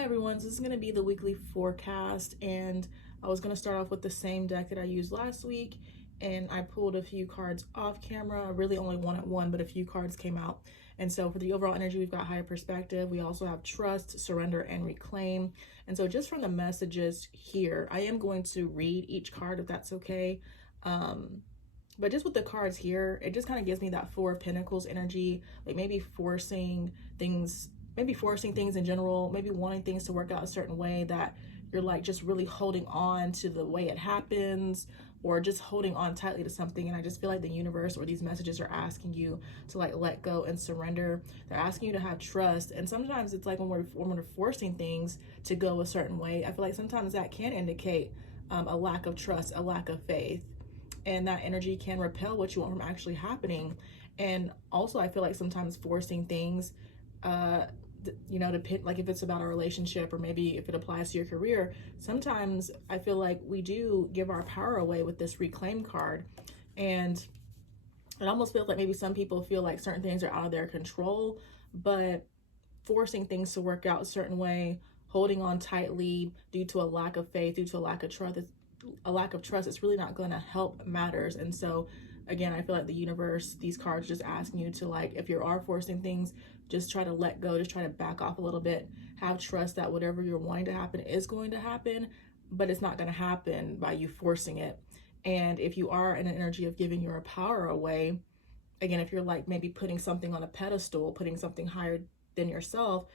Hi everyone, so this is going to be the weekly forecast, and I was going to start off with the same deck that I used last week, and I pulled a few cards off camera. I really only wanted one, but a few cards came out. And so for the overall energy, we've got higher perspective. We also have trust, surrender, and reclaim. And so just from the messages here, I am going to read each card if that's okay. But just with the cards here, it just kind of gives me that Four of Pentacles energy, like maybe forcing things in general, maybe wanting things to work out a certain way that you're like just really holding on to the way it happens, or just holding on tightly to something. And I just feel like the universe or these messages are asking you to like let go and surrender. They're asking you to have trust. And sometimes it's like when we're forcing things to go a certain way, I feel like sometimes that can indicate a lack of trust, a lack of faith. And that energy can repel what you want from actually happening. And also I feel like sometimes forcing things, like if it's about a relationship, or maybe if it applies to your career, sometimes I feel like we do give our power away with this reclaim card. And it almost feels like maybe some people feel like certain things are out of their control, but forcing things to work out a certain way, holding on tightly due to a lack of faith, due to a lack of trust, it's really not going to help matters. And so again, I feel like the universe, these cards just asking you to, like, if you are forcing things, just try to let go, just try to back off a little bit, have trust that whatever you're wanting to happen is going to happen, but it's not going to happen by you forcing it. And if you are in an energy of giving your power away, again, if you're like maybe putting something on a pedestal, putting something higher than yourself,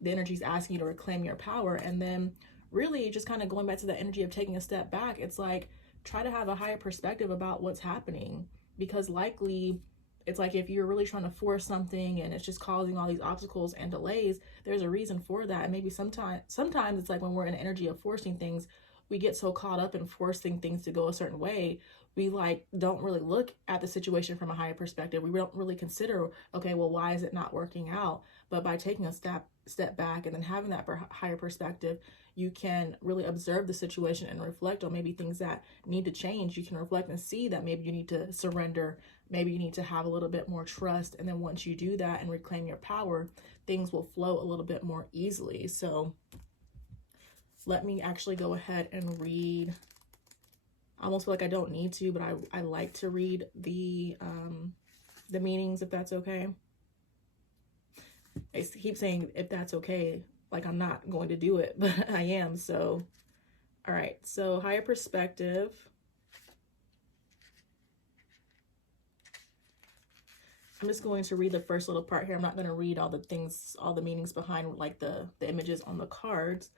the energy is asking you to reclaim your power. And then really just kind of going back to the energy of taking a step back, it's like, try to have a higher perspective about what's happening, because likely it's like if you're really trying to force something and it's just causing all these obstacles and delays, there's a reason for that. And maybe sometimes it's like when we're in an energy of forcing things, we get so caught up in forcing things to go a certain way, we like don't really look at the situation from a higher perspective. We don't really consider, okay, well, why is it not working out? But by taking a step back and then having that higher perspective, you can really observe the situation and reflect on maybe things that need to change. You can reflect and see that maybe you need to surrender, maybe you need to have a little bit more trust. And then once you do that and reclaim your power, things will flow a little bit more easily. So let me actually go ahead and read. I almost feel like I don't need to, but I like to read the meanings, if that's okay. I keep saying if that's okay, like I'm not going to do it, but I am. So, all right. So higher perspective. I'm just going to read the first little part here. I'm not going to read all the things, all the meanings behind like the images on the cards.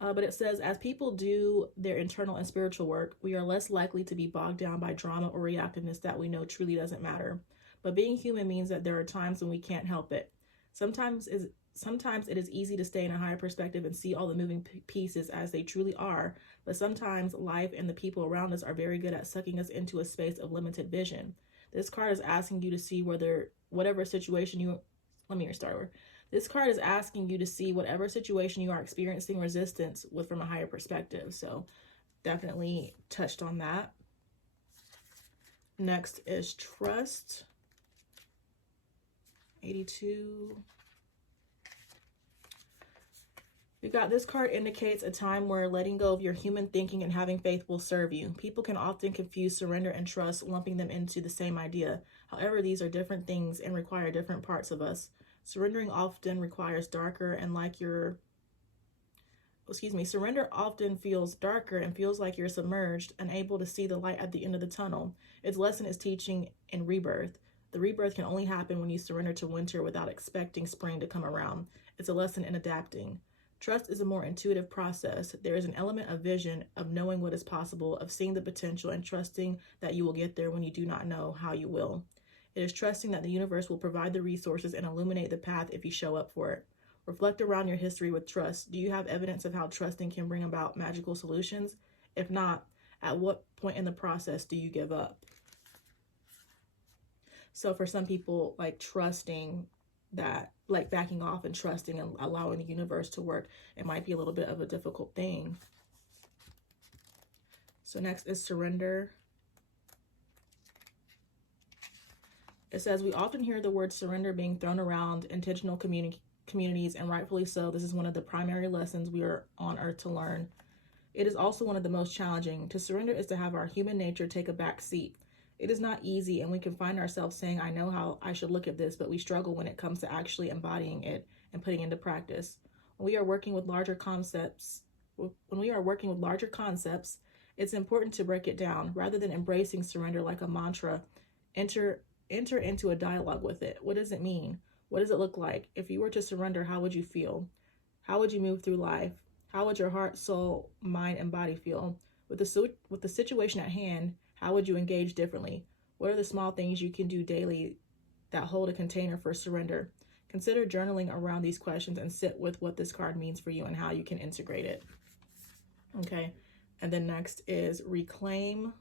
But it says, as people do their internal and spiritual work, we are less likely to be bogged down by drama or reactiveness that we know truly doesn't matter. But being human means that there are times when we can't help it. Sometimes it is easy to stay in a higher perspective and see all the moving pieces as they truly are. But sometimes life and the people around us are very good at sucking us into a space of limited vision. This card is asking you to see whatever situation you... Let me restart over. This card is asking you to see whatever situation you are experiencing resistance with from a higher perspective. So definitely touched on that. Next is trust. 82. We got this card indicates a time where letting go of your human thinking and having faith will serve you. People can often confuse surrender and trust, lumping them into the same idea. However, these are different things and require different parts of us. Surrendering often requires surrender often feels darker and feels like you're submerged, unable to see the light at the end of the tunnel. Its lesson is teaching in rebirth. The rebirth can only happen when you surrender to winter without expecting spring to come around. It's a lesson in adapting. Trust is a more intuitive process. There is an element of vision, of knowing what is possible, of seeing the potential and trusting that you will get there when you do not know how you will. It is trusting that the universe will provide the resources and illuminate the path if you show up for it. Reflect around your history with trust. Do you have evidence of how trusting can bring about magical solutions? If not, at what point in the process do you give up? So for some people, like trusting that, like backing off and trusting and allowing the universe to work, it might be a little bit of a difficult thing. So next is surrender. It says, we often hear the word surrender being thrown around. Intentional communities, and rightfully so. This is one of the primary lessons we are on earth to learn. It is also one of the most challenging. To surrender is to have our human nature take a back seat. It is not easy, and we can find ourselves saying, I know how I should look at this, but we struggle when it comes to actually embodying it and putting it into practice. When we are working with larger concepts, it's important to break it down. Rather than embracing surrender like a mantra, enter into a dialogue with it. What does it mean? What does it look like? If you were to surrender, how would you feel? How would you move through life? How would your heart, soul, mind, and body feel? With the situation at hand, how would you engage differently? What are the small things you can do daily that hold a container for surrender? Consider journaling around these questions and sit with what this card means for you and how you can integrate it. Okay, and then next is reclaim.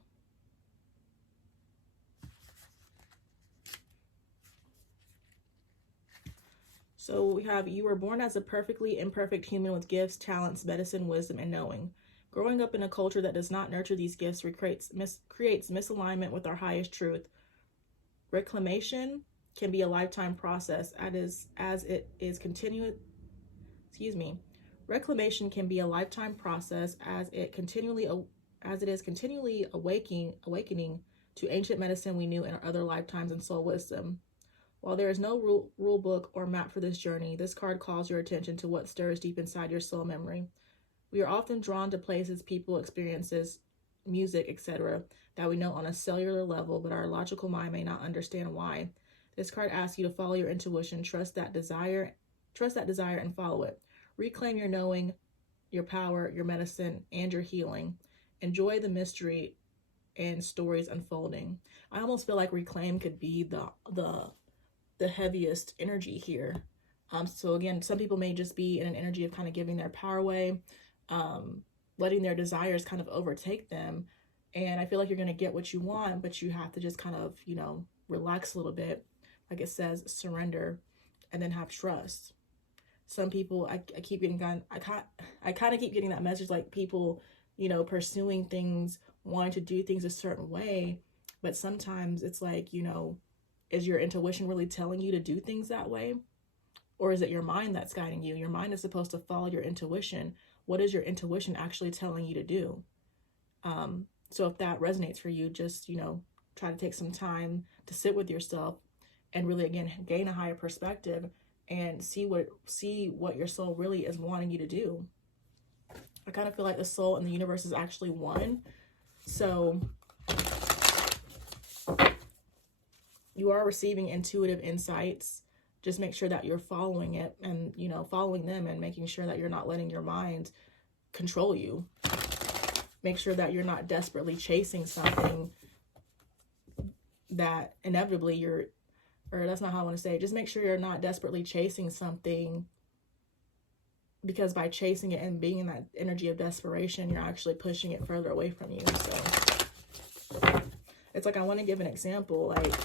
So we have, you were born as a perfectly imperfect human with gifts, talents, medicine, wisdom, and knowing. Growing up in a culture that does not nurture these gifts creates misalignment with our highest truth. Reclamation can be a lifetime process Reclamation can be a lifetime process as it is continually awakening to ancient medicine we knew in our other lifetimes and soul wisdom. While there is no rule book or map for this journey, this card calls your attention to what stirs deep inside your soul memory. We are often drawn to places, people, experiences, music, etc. that we know on a cellular level, but our logical mind may not understand why. This card asks you to follow your intuition, trust that desire, and follow it. Reclaim your knowing, your power, your medicine, and your healing. Enjoy the mystery and stories unfolding. I almost feel like reclaim could be the heaviest energy here. So again, some people may just be in an energy of kind of giving their power away, letting their desires kind of overtake them. And I feel like you're going to get what you want, but you have to just kind of, relax a little bit. Like it says, surrender, and then have trust. Some people, I kind of keep getting that message, like people, pursuing things, wanting to do things a certain way. But sometimes it's like, is your intuition really telling you to do things that way? Or is it your mind that's guiding you? Your mind is supposed to follow your intuition. What is your intuition actually telling you to do? So if that resonates for you, just, try to take some time to sit with yourself and really, again, gain a higher perspective and see what your soul really is wanting you to do. I kind of feel like the soul and the universe is actually one. So you are receiving intuitive insights. Just make sure that you're following it and, following them and making sure that you're not letting your mind control you. Make sure that you're not desperately chasing something that inevitably or that's not how I want to say it. Just make sure you're not desperately chasing something, because by chasing it and being in that energy of desperation, you're actually pushing it further away from you. So it's like, I want to give an example. Like,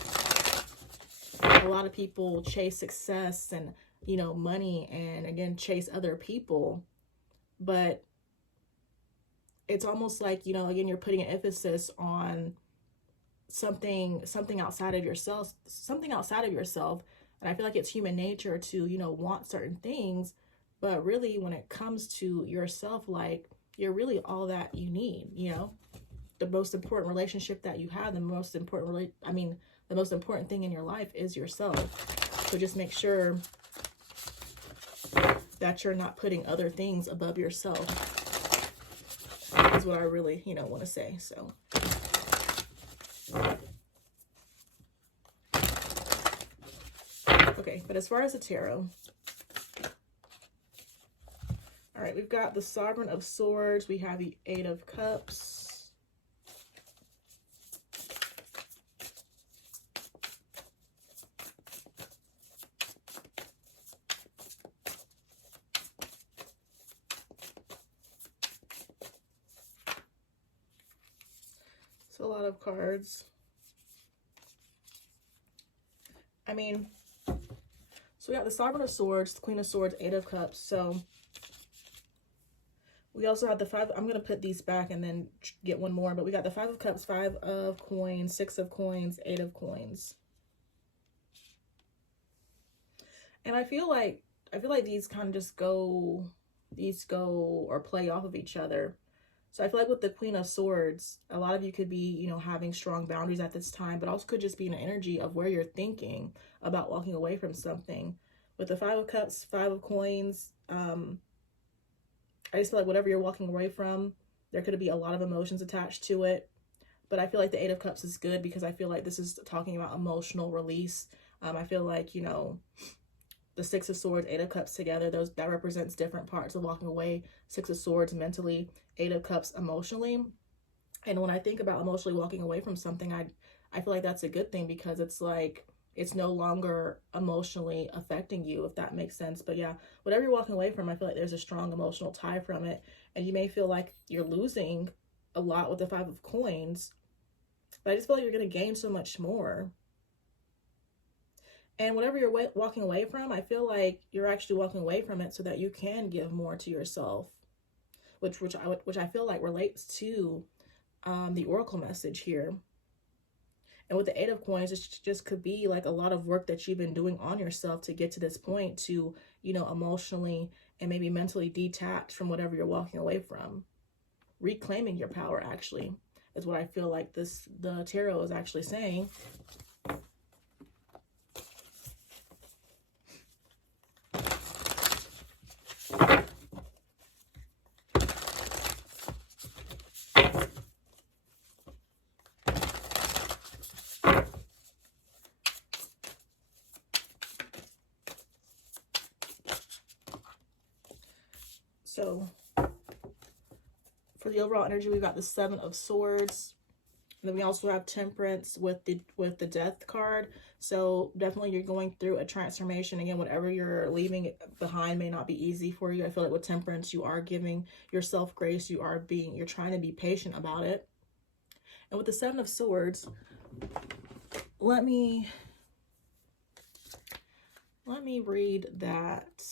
a lot of people chase success and, money, and again, chase other people. But it's almost like, again, you're putting an emphasis on something outside of yourself, And I feel like it's human nature to, want certain things. But really, when it comes to yourself, like, you're really all that you need, the most important relationship that you have, the most important thing in your life is yourself. So just make sure that you're not putting other things above yourself, is what I really, want to say. So okay, but as far as the tarot, all right, we've got the Sovereign of Swords, we have the Eight of Cups, so a lot of cards. So we got the Sovereign of Swords, the Queen of Swords, Eight of Cups. So we also have the Five. I'm going to put these back and then get one more. But we got the Five of Cups, Five of Coins, Six of Coins, Eight of Coins. And I feel like I feel like these kind of just go, or play off of each other. So I feel like with the Queen of Swords, a lot of you could be, you know, having strong boundaries at this time, but also could just be an energy of where you're thinking about walking away from something. With the Five of Cups, Five of Coins, I just feel like whatever you're walking away from, there could be a lot of emotions attached to it. But I feel like the Eight of Cups is good because I feel like this is talking about emotional release. I feel like, you know, the Six of Swords, Eight of Cups together, that represents different parts of walking away. Six of Swords mentally, Eight of Cups emotionally. And when I think about emotionally walking away from something, I feel like that's a good thing because it's like, it's no longer emotionally affecting you, if that makes sense. But yeah, whatever you're walking away from, I feel like there's a strong emotional tie from it. And you may feel like you're losing a lot with the Five of Coins, but I just feel like you're going to gain so much more. And whatever you're walking away from, I feel like you're actually walking away from it so that you can give more to yourself, which I feel like relates to the oracle message here. And with the Eight of Coins, it just could be like a lot of work that you've been doing on yourself to get to this point to, you know, emotionally and maybe mentally detach from whatever you're walking away from. Reclaiming your power, actually, is what I feel like the tarot is actually saying. So for the overall energy, we've got the Seven of Swords. And then we also have Temperance with the Death card. So definitely you're going through a transformation. Again, whatever you're leaving behind may not be easy for you. I feel like with Temperance, you are giving yourself grace. You're trying to be patient about it. And with the Seven of Swords, let me read that.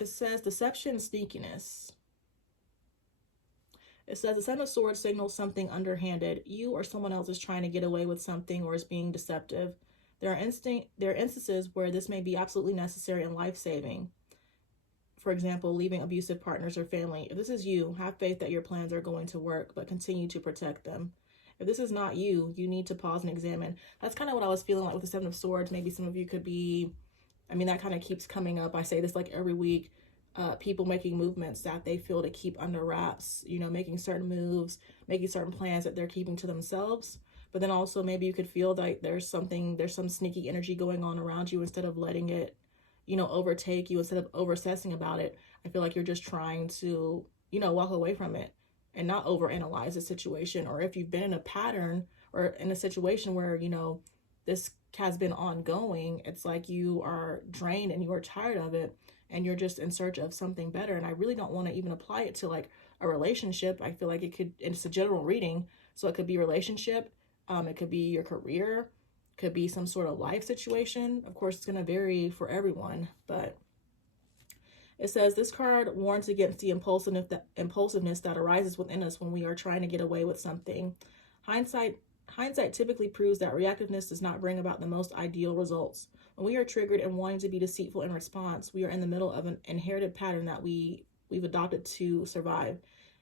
It says deception, sneakiness. It says the Seven of Swords signals something underhanded. You or someone else is trying to get away with something or is being deceptive. There are instances where this may be absolutely necessary and life-saving. For example, leaving abusive partners or family. If this is you, have faith that your plans are going to work, but continue to protect them. If this is not you, you need to pause and examine. That's kind of what I was feeling like with the Seven of Swords. Maybe some of you could be, I mean, that kind of keeps coming up. I say this like every week. People making movements that they feel to keep under wraps, you know, making certain moves, making certain plans that they're keeping to themselves. But then also maybe you could feel like there's some sneaky energy going on around you. Instead of letting it, you know, overtake you, instead of over-obsessing about it, I feel like you're just trying to, you know, walk away from it and not overanalyze the situation. Or if you've been in a pattern or in a situation where, you know, this has been ongoing, it's like you are drained and you are tired of it and you're just in search of something better. And I really don't want to even apply it to like a relationship. I feel like it's a general reading. So it could be relationship. It could be your career, could be some sort of life situation. Of course, it's going to vary for everyone, but it says this card warns against the impulsiveness that arises within us when we are trying to get away with something. Hindsight typically proves that reactiveness does not bring about the most ideal results. When we are triggered and wanting to be deceitful in response, we are in the middle of an inherited pattern that we've adopted to survive.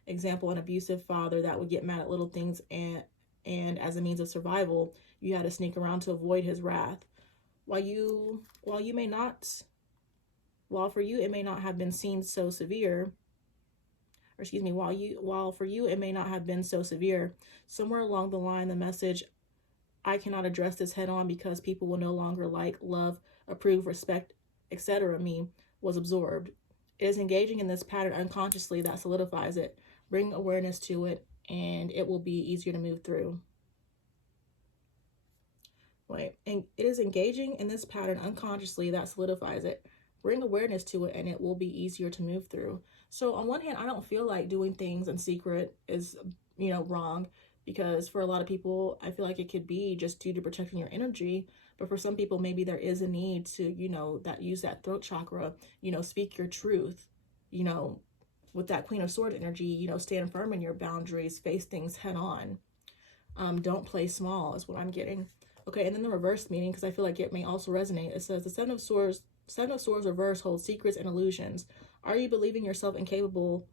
Example, an abusive father that would get mad at little things and as a means of survival, you had to sneak around to avoid his wrath. While for you it may not have been seen so severe, or excuse me, while for you it may not have been so severe, somewhere along the line the message, I cannot address this head on because people will no longer like, love, approve, respect, etc. me, was absorbed. It is engaging in this pattern unconsciously that solidifies it. Bring awareness to it and it will be easier to move through. Wait, and it is engaging in this pattern unconsciously that solidifies it. Bring awareness to it and it will be easier to move through. So on one hand, I don't feel like doing things in secret is, you know, wrong, because for a lot of people, I feel like it could be just due to protecting your energy. But for some people, maybe there is a need to, you know, use that throat chakra, you know, speak your truth, you know, with that Queen of Swords energy, you know, stand firm in your boundaries, face things head on. Don't play small is what I'm getting. Okay, and then the reverse meaning, because I feel like it may also resonate. It says the Seven of Swords reverse holds secrets and illusions. Are you believing yourself incapable,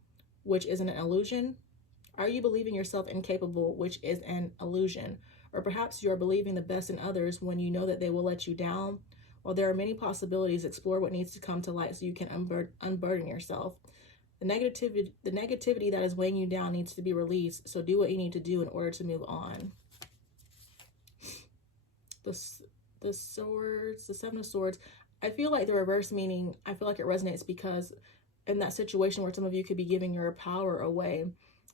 which isn't an illusion? Are you believing yourself incapable, which is an illusion? Or perhaps you are believing the best in others when you know that they will let you down. While there are many possibilities, explore what needs to come to light so you can unburden yourself. The negativity that is weighing you down needs to be released, so do what you need to do in order to move on. The swords, the Seven of Swords, I feel like the reverse meaning, I feel like it resonates because in that situation where some of you could be giving your power away,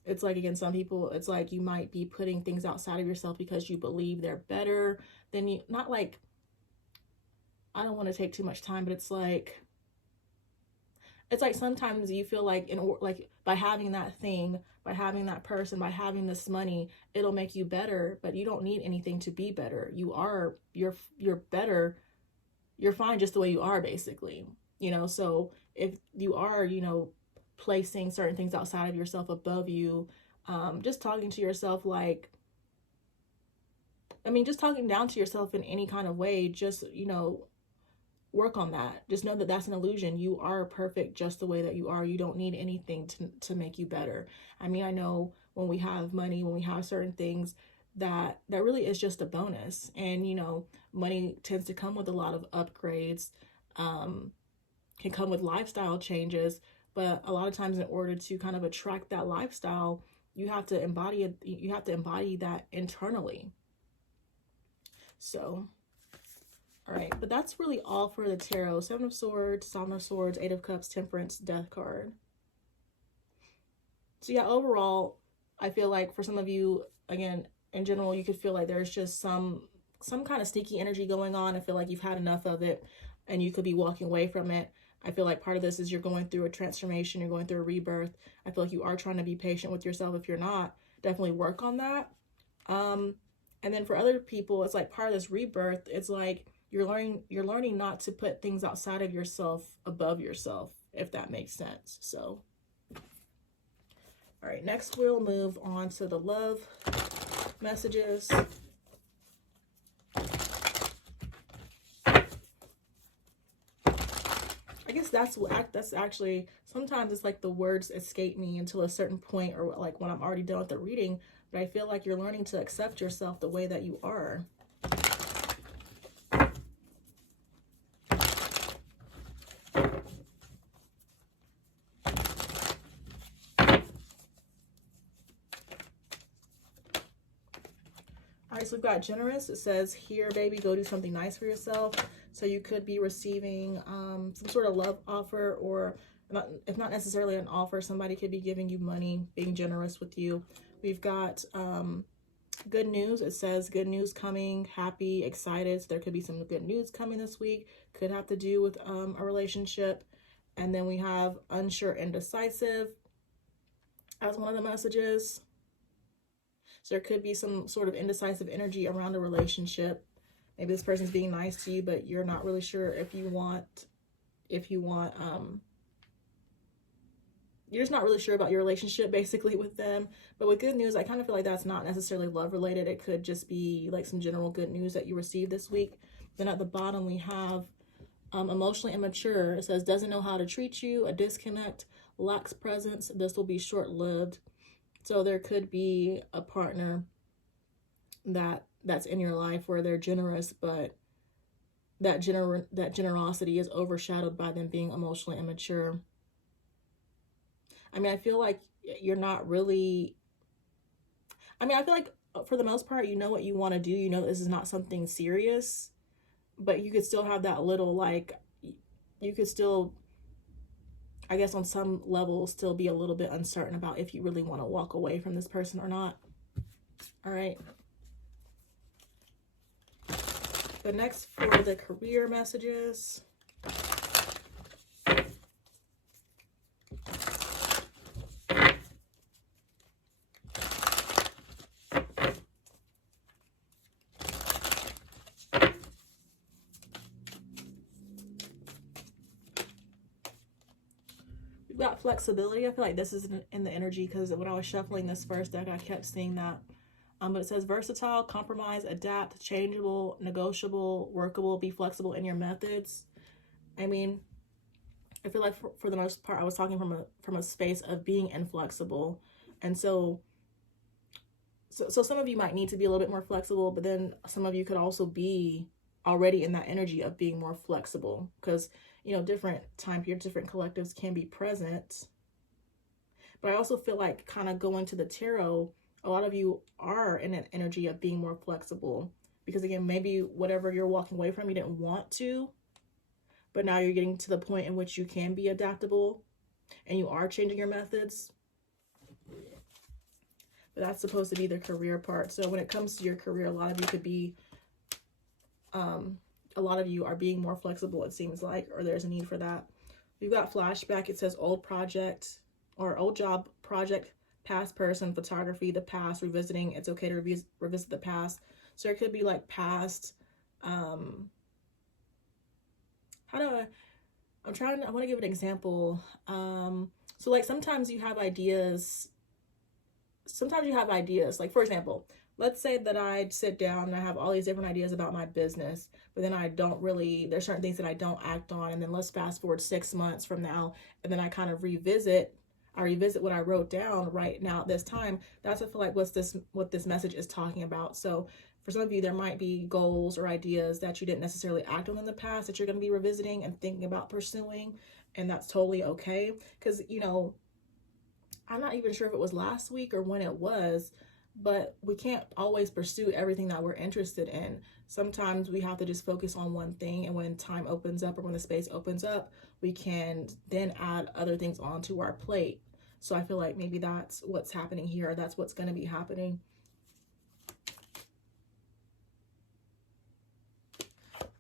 it's like, again, some people, it's like you might be putting things outside of yourself because you believe they're better than you. Not like, I don't want to take too much time, but it's like sometimes you feel like like by having that thing, by having that person, by having this money, it'll make you better, but you don't need anything to be better. You're better. You're fine just the way you are, basically. You know, so if you are, you know, placing certain things outside of yourself above you, just talking to yourself like, I mean, just talking down to yourself in any kind of way, just, you know, work on that. Just know that that's an illusion. You are perfect just the way that you are. You don't need anything to make you better. I mean, I know when we have money, when we have certain things, that really is just a bonus. And, you know, money tends to come with a lot of upgrades, can come with lifestyle changes, but a lot of times in order to kind of attract that lifestyle, you have to embody it. You have to embody that internally. So, all right, but that's really all for the tarot. Seven of Swords, Eight of Cups, Temperance, Death card. So yeah, overall, I feel like for some of you, again, in general, you could feel like there's just some kind of sneaky energy going on. I feel like you've had enough of it and you could be walking away from it. I feel like part of this is you're going through a transformation, you're going through a rebirth. I feel like you are trying to be patient with yourself. If you're not, definitely work on that. And then for other people, it's like part of this rebirth, it's like you're learning not to put things outside of yourself above yourself, if that makes sense. So, all right, next we'll move on to the love messages. I guess that's actually, sometimes it's like the words escape me until a certain point, or like when I'm already done with the reading, but I feel like you're learning to accept yourself the way that you are. All right, so we've got generous. It says, here, baby, go do something nice for yourself. So you could be receiving some sort of love offer, or if not necessarily an offer, somebody could be giving you money, being generous with you. We've got good news. It says good news coming, happy, excited. So there could be some good news coming this week. Could have to do with a relationship. And then we have unsure, indecisive as one of the messages. So there could be some sort of indecisive energy around a relationship. Maybe this person's being nice to you, but you're not really sure if you want, you're just not really sure about your relationship basically with them. But with good news, I kind of feel like that's not necessarily love related. It could just be like some general good news that you received this week. Then at the bottom, we have emotionally immature. It says, doesn't know how to treat you, a disconnect, lacks presence. This will be short-lived. So there could be a partner that's in your life where they're generous, but that generosity is overshadowed by them being emotionally immature. I mean, I feel like you're not really, I mean, I feel like for the most part, you know what you want to do. You know this is not something serious, but you could still have that little, like, you could still, I guess on some level, still be a little bit uncertain about if you really want to walk away from this person or not. All right. The next for the career messages. We've got flexibility. I feel like this is in the energy because when I was shuffling this first deck, I kept seeing that But it says versatile, compromise, adapt, changeable, negotiable, workable, be flexible in your methods. I mean, I feel like for the most part, I was talking from a space of being inflexible. And so some of you might need to be a little bit more flexible, but then some of you could also be already in that energy of being more flexible, because, you know, different time periods, different collectives can be present. But I also feel like, kind of going to the tarot, a lot of you are in an energy of being more flexible, because again, maybe whatever you're walking away from, you didn't want to, but now you're getting to the point in which you can be adaptable and you are changing your methods. But that's supposed to be the career part. So when it comes to your career, a lot of you could be, a lot of you are being more flexible, it seems like, or there's a need for that. We've got flashback. It says old project or old job, project, past person, photography, the past, revisiting. It's okay to revisit the past. So it could be like past, I want to give an example. So like sometimes you have ideas, like, for example, let's say that I'd sit down and I have all these different ideas about my business, but then there's certain things that I don't act on. And then let's fast forward 6 months from now, and then I kind of revisit what I wrote down right now at this time. That's, I feel like, what this message is talking about. So for some of you, there might be goals or ideas that you didn't necessarily act on in the past that you're going to be revisiting and thinking about pursuing. And that's totally okay. Because, you know, I'm not even sure if it was last week or when it was, but we can't always pursue everything that we're interested in. Sometimes we have to just focus on one thing, and when time opens up or when the space opens up, we can then add other things onto our plate. So I feel like maybe that's what's happening here. That's what's going to be happening.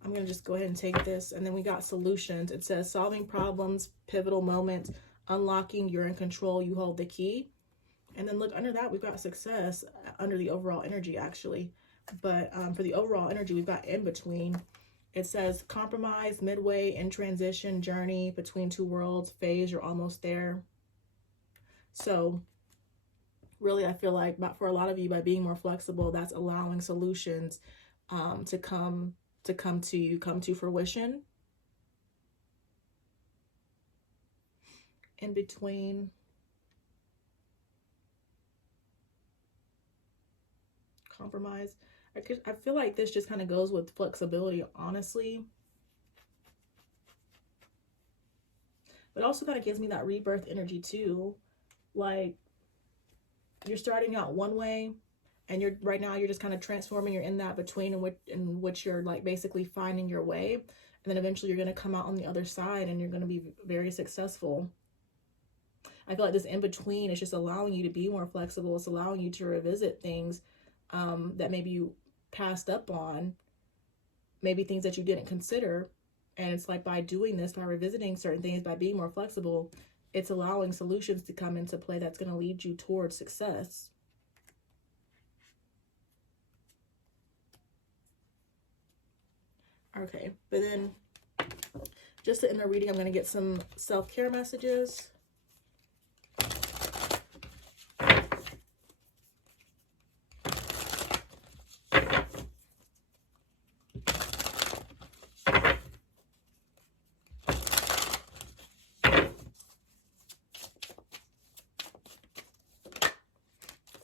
I'm going to just go ahead and take this. And then we got solutions. It says solving problems, pivotal moments, unlocking, you're in control, you hold the key. And then look, under that, we've got success under the overall energy, actually. But for the overall energy, we've got in between. It says compromise, midway, in transition, journey, between two worlds, phase, you're almost there. So really, I feel like for a lot of you, by being more flexible, that's allowing solutions to come to fruition. In between, compromise. I feel like this just kind of goes with flexibility, honestly. But it also kind of gives me that rebirth energy too. Like, you're starting out one way, and right now you're just kind of transforming. You're in that between in which you're like basically finding your way, and then eventually you're going to come out on the other side and you're going to be very successful. I feel like this in between is just allowing you to be more flexible. It's allowing you to revisit things that maybe you passed up on, maybe things that you didn't consider. And it's like, by doing this, by revisiting certain things, by being more flexible, it's allowing solutions to come into play that's going to lead you towards success. Okay, but then just to end the reading, I'm going to get some self-care messages.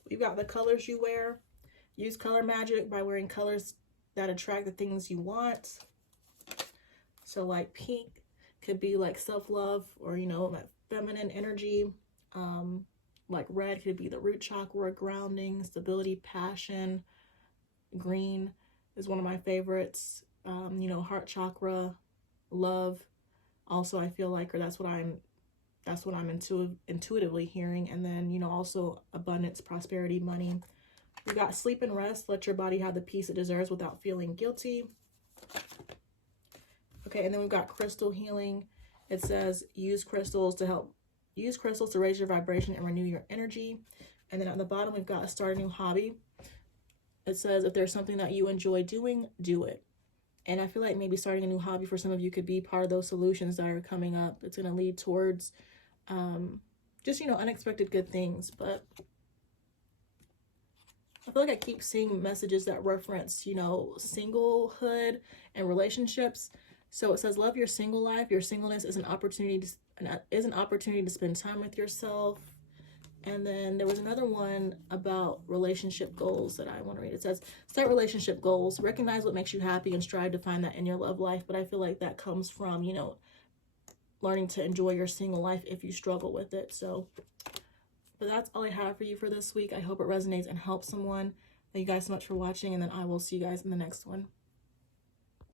You've got the colors you wear. Use color magic by wearing colors that attract the things you want. So like pink could be like self-love, or, you know, that feminine energy. Like red could be the root chakra, grounding, stability, passion. Green is one of my favorites. You know, heart chakra, love. Also, I feel like, or that's what I'm intuitively hearing. And then, you know, also abundance, prosperity, money. We got sleep and rest. Let your body have the peace it deserves without feeling guilty. Okay, and then we've got crystal healing. It says use crystals to raise your vibration and renew your energy. And then at the bottom, we've got start a new hobby. It says if there's something that you enjoy doing, do it. And I feel like maybe starting a new hobby for some of you could be part of those solutions that are coming up. It's going to lead towards just, you know, unexpected good things. But I feel like I keep seeing messages that reference, you know, singlehood and relationships. So it says, love your single life. Your singleness is an opportunity to spend time with yourself. And then there was another one about relationship goals that I want to read. It says, set relationship goals, recognize what makes you happy, and strive to find that in your love life. But I feel like that comes from, you know, learning to enjoy your single life if you struggle with it. So, but that's all I have for you for this week. I hope it resonates and helps someone. Thank you guys so much for watching, and then I will see you guys in the next one.